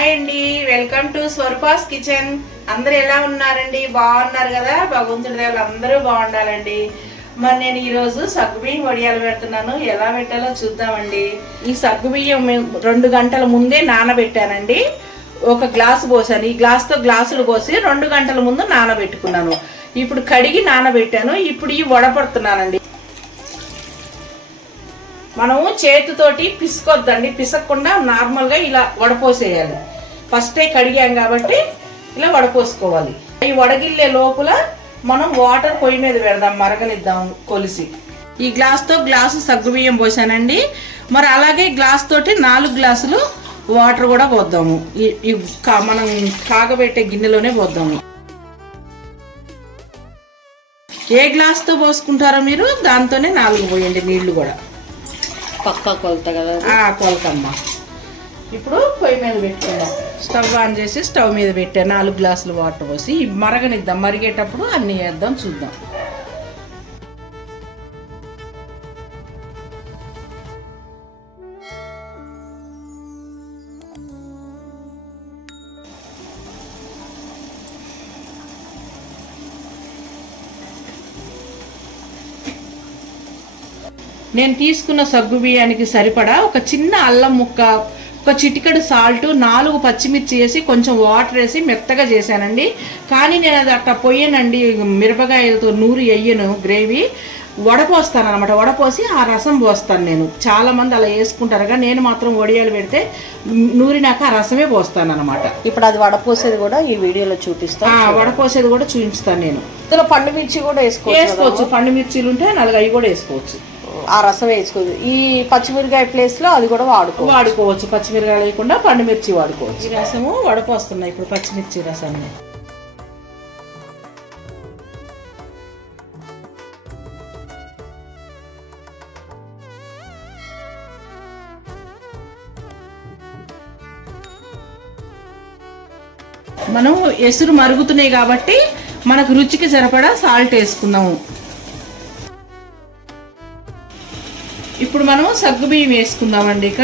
Hi అండి. Welcome to స్వర్పాస్ kitchen. అందరు ఎలా ఉన్నారండి? బాగున్నారు కదా? భగవంతుడి దేవులు అందరూ బాగుండాలండి. మరి నేను ఈరోజు సగ్గుబియ్యం వడియాలు పెడుతున్నాను. ఎలా పెట్టాలో చూద్దామండి. ఈ సగ్గుబియ్యం మేము రెండు గంటల ముందే నానబెట్టానండి. ఒక గ్లాసు పోసాను. ఈ గ్లాస్తో గ్లాసులు పోసి రెండు గంటల ముందు నానబెట్టుకున్నాను. ఇప్పుడు కడిగి నానబెట్టాను. ఇప్పుడు ఈ వడపడుతున్నానండి మనము చేతితోటి పిసుకొద్దండి పిసక్కుండా నార్మల్గా ఇలా వడపోసేయాలి. ఫస్టే కడిగాం కాబట్టి ఇలా వడపోసుకోవాలి. ఈ వడగిల్లే లోపల మనం వాటర్ పొయ్యి మీద పెడదాం మరగనిద్దాం కొలిసి. ఈ గ్లాస్తో గ్లాసు సగ్గుబియ్యం పోసానండి. మరి అలాగే గ్లాస్ తోటి నాలుగు గ్లాసులు వాటర్ కూడా పోద్దాము. ఈ- కా- మనం కాగబెట్టే గిన్నెలోనే పోద్దాము. ఏ గ్లాస్తో పోసుకుంటారో మీరు దాంతోనే నాలుగు పోయండి నీళ్ళు కూడా. పక్కా కొలత కదా? ఆ కొలకమ్మ ఇప్పుడు పొయ్యి మీద పెట్టుకుందాం. స్టవ్ ఆన్ చేసి స్టవ్ మీద పెట్టా నాలుగు గ్లాసులు వాటర్ పోసి మరగనిద్దాం. మరిగేటప్పుడు అన్నీ వేద్దాం చూద్దాం. నేను తీసుకున్న సగ్గు బియ్యానికి సరిపడా ఒక చిన్న అల్లం ముక్క ఒక చిటికెడు సాల్ట్ నాలుగు పచ్చిమిర్చి వేసి కొంచెం వాటర్ వేసి మెత్తగా చేశానండి. కానీ నేను అది అట్లా పొయ్యనండి మిరపకాయలతో నూరు వెయ్యను గ్రేవీ. వడపోస్తాను అనమాట వడపోసి ఆ రసం పోస్తాను నేను. చాలా మంది అలా వేసుకుంటారు కానీ నేను మాత్రం వడియాలు పెడితే నూరినాక ఆ రసమే పోస్తాను అనమాట ఇప్పుడు అది వడపోసేది కూడా ఈ వీడియోలో చూపిస్తాం వడపోసేది కూడా చూపిస్తాను నేను. ఇందులో పండు మిర్చి కూడా వేసుకోవచ్చు వేసుకోవచ్చు పండు మిర్చీలు ఉంటే నాలుగు అవి కూడా వేసుకోవచ్చు. ఆ రసం వేసుకోవచ్చు ఈ పచ్చిమిరకాయ ప్లేస్లో అది కూడా వాడుకో వాడుకోవచ్చు. పచ్చిమిరకాయలు లేకుండా పండుమిర్చి వాడుకోవచ్చు. ఈ రసము వడపోస్తున్నాయి ఇప్పుడు పచ్చిమిర్చి రసాన్ని. మనం ఎసురు మరుగుతున్నాయి కాబట్టి మనకు రుచికి సరిపడా సాల్ట్ వేసుకుందాము ఇప్పుడు మనం సగ్గుబియ్యం వేసుకుందామండి ఇక.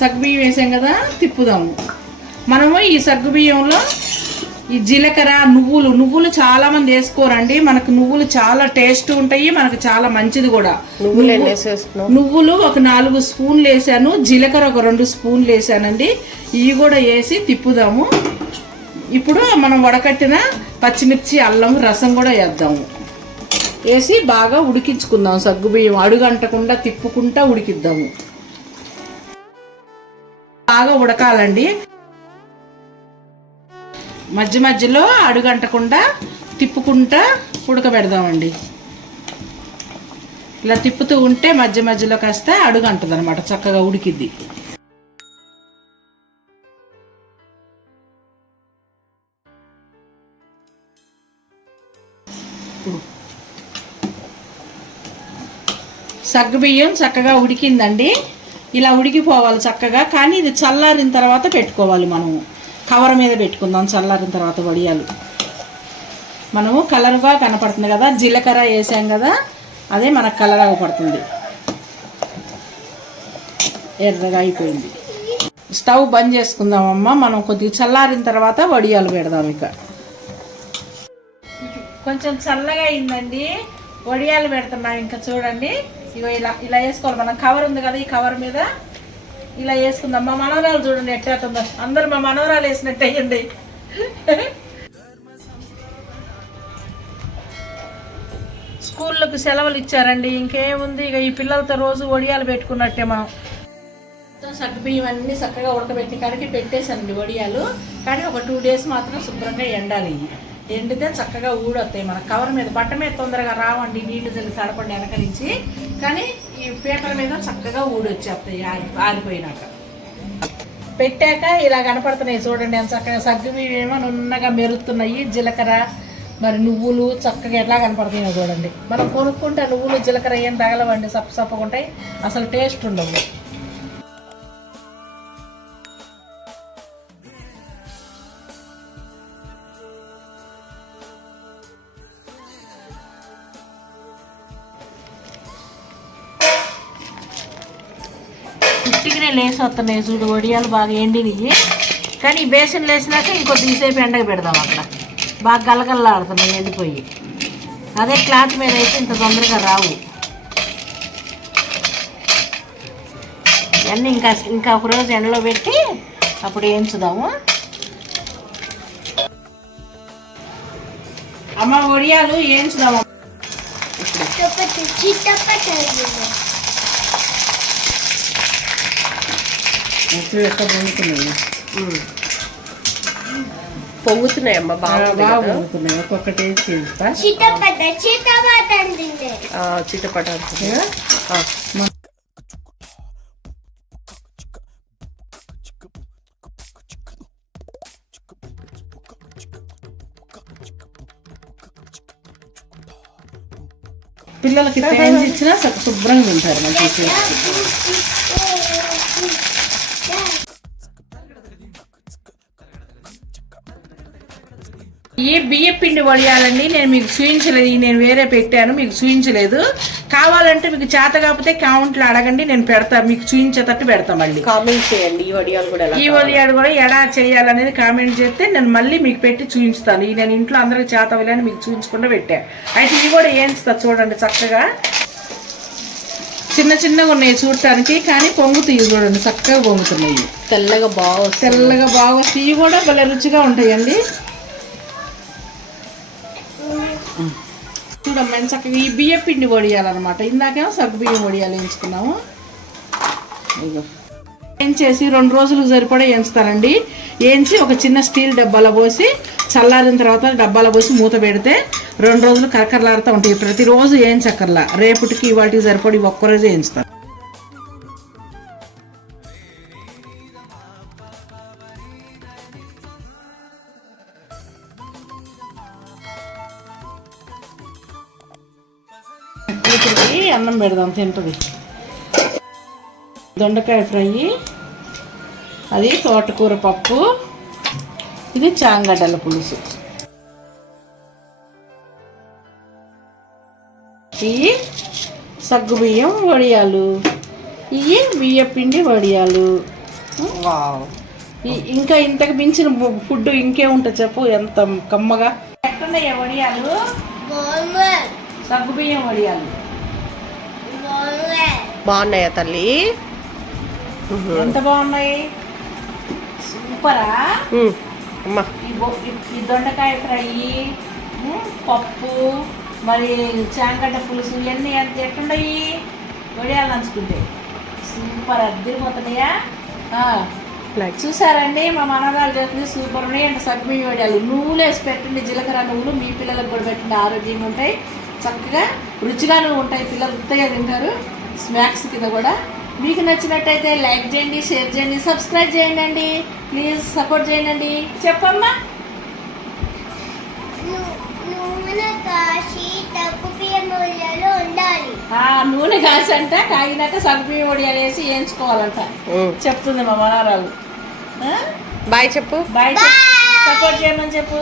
సగ్గుబియ్యం వేసాం కదా తిప్పుదాము. మనము ఈ సగ్గుబియ్యంలో ఈ జీలకర్ర నువ్వులు నువ్వులు చాలా మంది వేసుకోరండి. మనకు నువ్వులు చాలా టేస్ట్ ఉంటాయి మనకు చాలా మంచిది కూడా. నువ్వులు ఒక నాలుగు స్పూన్లు వేసాను జీలకర్ర ఒక రెండు స్పూన్లు వేసానండి. ఇవి కూడా వేసి తిప్పుదాము. ఇప్పుడు మనం వడకట్టిన పచ్చిమిర్చి అల్లం రసం కూడా వేద్దాము. వేసి బాగా ఉడికించుకుందాం సగ్గుబియ్యం అడుగంటకుండా తిప్పుకుంటా ఉడికిద్దాము. బాగా ఉడకాలండి. మధ్య మధ్యలో అడుగంటకుండా తిప్పుకుంటా ఉడకబెడదామండి. ఇలా తిప్పుతూ ఉంటే మధ్య మధ్యలో కాస్త అడుగంటుంది అనమాట చక్కగా ఉడికిద్ది. సగ్గుబియ్యం చక్కగా ఉడికిందండి. ఇలా ఉడికిపోవాలి చక్కగా. కానీ ఇది చల్లారిన తర్వాత పెట్టుకోవాలి మనము. కవర్ మీద పెట్టుకుందాం చల్లారిన తర్వాత వడియాలు. మనము కలర్గా కనపడుతుంది కదా జీలకర్ర వేసాం కదా అదే మనకు కలర్ అవ్వబడుతుంది ఎర్రగా అయిపోయింది. స్టవ్ బంద్ చేసుకుందామమ్మా. మనం కొద్దిగా చల్లారిన తర్వాత వడియాలు పెడదాం ఇక. కొంచెం చల్లగా అయిందండి. వడియాలు పెడుతున్నాం ఇంకా చూడండి. ఇగో ఇలా ఇలా వేసుకోవాలి. మనం కవర్ ఉంది కదా ఈ కవర్ మీద ఇలా వేసుకుందాం. మా మనవరాలు చూడండి ఎట్టేస్తుందో అందరు మా మనవరాలు వేసినట్టు అయ్యండి స్కూళ్ళకు సెలవులు ఇచ్చారండి. ఇంకేముంది? ఇక ఈ పిల్లలతో రోజు వడియాలు పెట్టుకున్నట్టే మనం. సగ్గుబియ్యం అన్నీ చక్కగా ఉడకబెట్టి కడిగి పెట్టేశానండి వడియాలు. కానీ ఒక టూ డేస్ మాత్రం శుభ్రంగా ఎండాలి. ఎండితే చక్కగా ఊడొస్తాయి మన కవర్ మీద బట్ట మీద తొందరగా రావండి. నీళ్ళు చల్లి తడపండి వెనక నుంచి. కానీ ఈ పేపర్ మీద చక్కగా ఊడొచ్చేస్తాయి ఆరి ఆరిపోయినాక. పెట్టాక ఇలా కనపడుతున్నాయి చూడండి ఎంత చక్కగా. సగ్గుబియ్యం ఏమో నున్నగా మెరుతున్నాయి జీలకర్ర మరి నువ్వులు చక్కగా ఎట్లా కనపడుతున్నాయో చూడండి. మనం కొనుక్కుంటే నువ్వులు జీలకర్ర ఏం తగలవండి సప్ప సప్పకుంటాయి అసలు టేస్ట్ ఉండవు. ఉట్టిగానే లేసి వస్తున్నాయి చూడు వడియాలు బాగా ఎండినవి కానీ ఈ బేసన్ లేసినాక ఇంకొద్దిసేపు ఎండకు పెడదాం అక్కడ. బాగా గలగల్లాడుతున్నాయి ఎండిపోయి. అదే క్లాత్ మీద అయితే ఇంత తొందరగా రావు. ఇవన్నీ ఇంకా ఇంకా ఒక రోజు ఎండలో పెట్టి అప్పుడు వేయించుదాము అమ్మ వడియాలు వేయించుదాము పొంగుతున్నాయి అమ్మ బాగుంది బాగా కదా? పొంగుతున్నాయి. ఒక్కొక్కటి వేసి చేస్తా? అంటుంది. పిల్లలకి ఇచ్చినా శుభ్రంగా ఉంటారు మంచిగా. ఈ బియ్య పిండి వడియాలండి నేను మీకు చూపించలేదు నేను వేరే పెట్టాను మీకు చూపించలేదు కావాలంటే మీకు చేత కాకపోతే కౌంట్లు అడగండి నేను పెడతా మీకు చూపించేటట్టు పెడతా మళ్ళీ. కామెంట్ చేయండి ఈ వడియాలు కూడా ఈ వడియాడు కూడా ఎలా చేయాలనేది కామెంట్ చేస్తే నేను మళ్ళీ మీకు పెట్టి చూపిస్తాను ఈ నేను ఇంట్లో అందరికి చేత వెళ్ళని మీకు చూపించకుండా పెట్టా. అయితే ఇవి కూడా ఏంచుతా చూడండి చక్కగా. చిన్న చిన్నగా ఉన్నాయి చూడటానికి కానీ పొంగుతాయి చూడండి చక్కగా పొంగుతున్నాయి. తెల్లగా బాగా తెల్లగా బాగా ఇవి కూడా భలే రుచిగా ఉంటాయండి. చూడమ్మా చక్కగా ఈ బియ్య పిండి వడియాలన్నమాట. ఇందాకేమో సగ్గు బియ్యం వడియాలు వేయించుకున్నాము. వేయించేసి రెండు రోజులకు సరిపడా వేయించుతానండి వేయించి ఒక చిన్న స్టీల్ డబ్బాలో పోసి చల్లారిన తర్వాత డబ్బాలో పోసి మూత పెడితే రెండు రోజులు కరకరలాడుతూ ఉంటాయి. ప్రతిరోజు వేయించక్కర్లా. రేపటికి వాటికి సరిపడి ఒక్కరోజు వేయించుతాను పెడదాం తింటుంది. దొండకాయ ఫ్రై అది తోటకూర పప్పు ఇది చాంగడ్డల పులుసు. ఇవి సగ్గు బియ్యం వడియాలు ఇవి బియ్య పిండి వడియాలు ఇంకా ఇంతకు మించిన ఫుడ్ ఇంకే ఉంటుంది చెప్పు ఎంత కమ్మగా. ఎక్కడున్నాయి వడియాలు? బాగుంది సగ్గు బియ్యం వడియాలు. బాగున్నాయా తల్లి? ఎంత బాగున్నాయి? సూపరా? అమ్మా. ఈ దొండకాయ ఫ్రై పప్పు మరి చాంగడ్డ పులుసు ఇవన్నీ ఎంత ఎట్లున్నాయి వడియాలు నంచుకుంటే. సూపర్ అద్దరిపోతున్నాయా? చూసారండి మా మనగారు చేస్తుంది సూపర్ ఉన్నాయి. అంటే సగ్గు వడియాలు. నువ్వులు వేసి పెట్టండి జీలకర్ర నువ్వులు మీ పిల్లలకు కూడా పెట్టండి ఆరోగ్యంగా ఉంటాయి. చక్కగా రుచిగాను ఉంటాయి పిల్లలు ఉత్తగా తింటారు. స్నాక్స్ కింద కూడా. మీకు నచ్చినట్టయితే లైక్ చేయండి షేర్ చేయండి సబ్స్క్రైబ్ చేయండి అండి ప్లీజ్ సపోర్ట్ చేయండి చెప్పమ్మా. ను- నూనె కాసి తప్పు బియ్యంలో ఉండాలి. ఆ నూనె కాసంట కాగినాక సగ్గు వడియాలు వేసి వేయించుకోవాలంట. చెప్తుంది మా మనరాలు బాయ్ చెప్పు. బాయ్ సపోర్ట్ చేయమని చెప్పు.